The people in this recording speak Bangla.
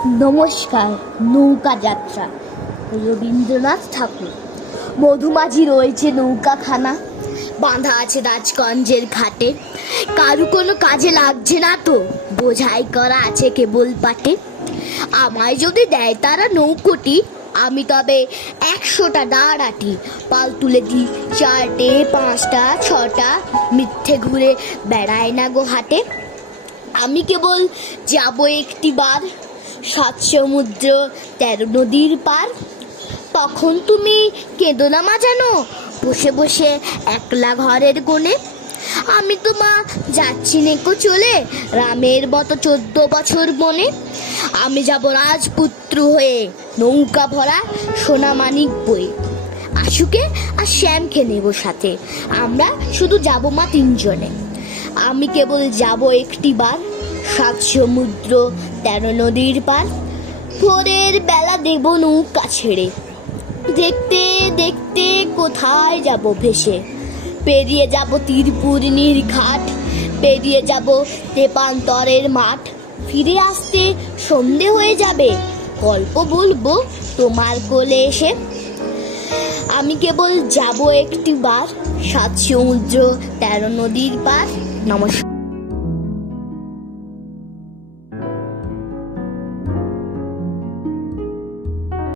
নমস্কার। নৌকা যাত্রা, রবীন্দ্রনাথ ঠাকুর। মধুমাঝি রয়েছে নৌকাখানা, বাঁধা আছে রাজগঞ্জের ঘাটে। কারু কোনো কাজে লাগছে না তো, বোঝাই করা আছে কেবল পাটে। আমায় যদি দেয় তারা নৌকোটি, আমি তবে 100টা দাঁড়াটি। পাল তুলে দিই 4টে 5টা 6টা, মিথ্যে ঘুরে বেড়ায় না গো হাটে। আমি কেবল যাব একটিবার 7 সমুদ্র 13 নদীর পার। তখন তুমি কেঁদো না মা জানো, বসে বসে একলা ঘরের কোণে। আমি তো মা যাচ্ছি নেকো চলে, রামের মতো 14 বছর বনে। আমি যাব রাজপুত্র হয়ে, নৌকা ভরা সোনা মানিক বয়ে। আশুকে আর শ্যামকে নেব সাথে, আমরা শুধু যাব মা 3 জনে। আমি কেবল যাব একটিবার 7 সমুদ্র 13 নদীর পার। ভোরের বেলা দেব নৌকা ছেড়ে, দেখতে দেখতে কোথায় যাব ভেসে। পেরিয়ে যাব তীরপুরনির ঘাট, পেরিয়ে যাব তেপান্তরের মাঠ। ফিরে আসতে সন্ধে হয়ে যাবে, গল্প বলবো তোমার কোলে এসে। আমি কেবল যাব একটিবার 7 সমুদ্র 13 নদীর পার। নমস্কার।